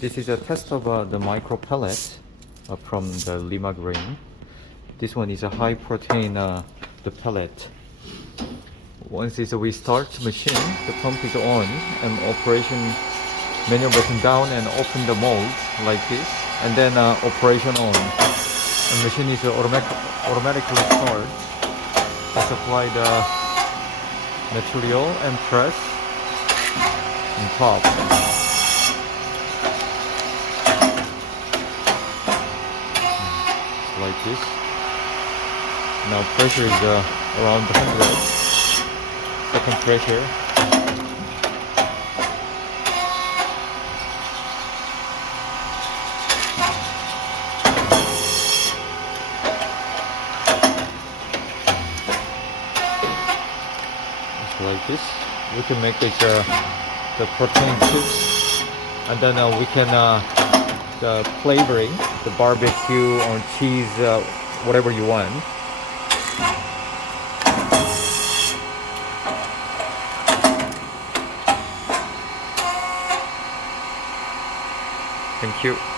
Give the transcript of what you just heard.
This is a test of the micro pellet from the limagrain. This one is a high protein the pellet. Once we start machine, the pump is on and operation menu button down and open the mold like this, and then operation on. And machine is automatically start. Just apply the material and press on top. Like this. Now pressure is around 100. Second pressure. It's like this. We can make it the protein chips, and then we can the flavoring, the barbecue or cheese, whatever you want. Thank you.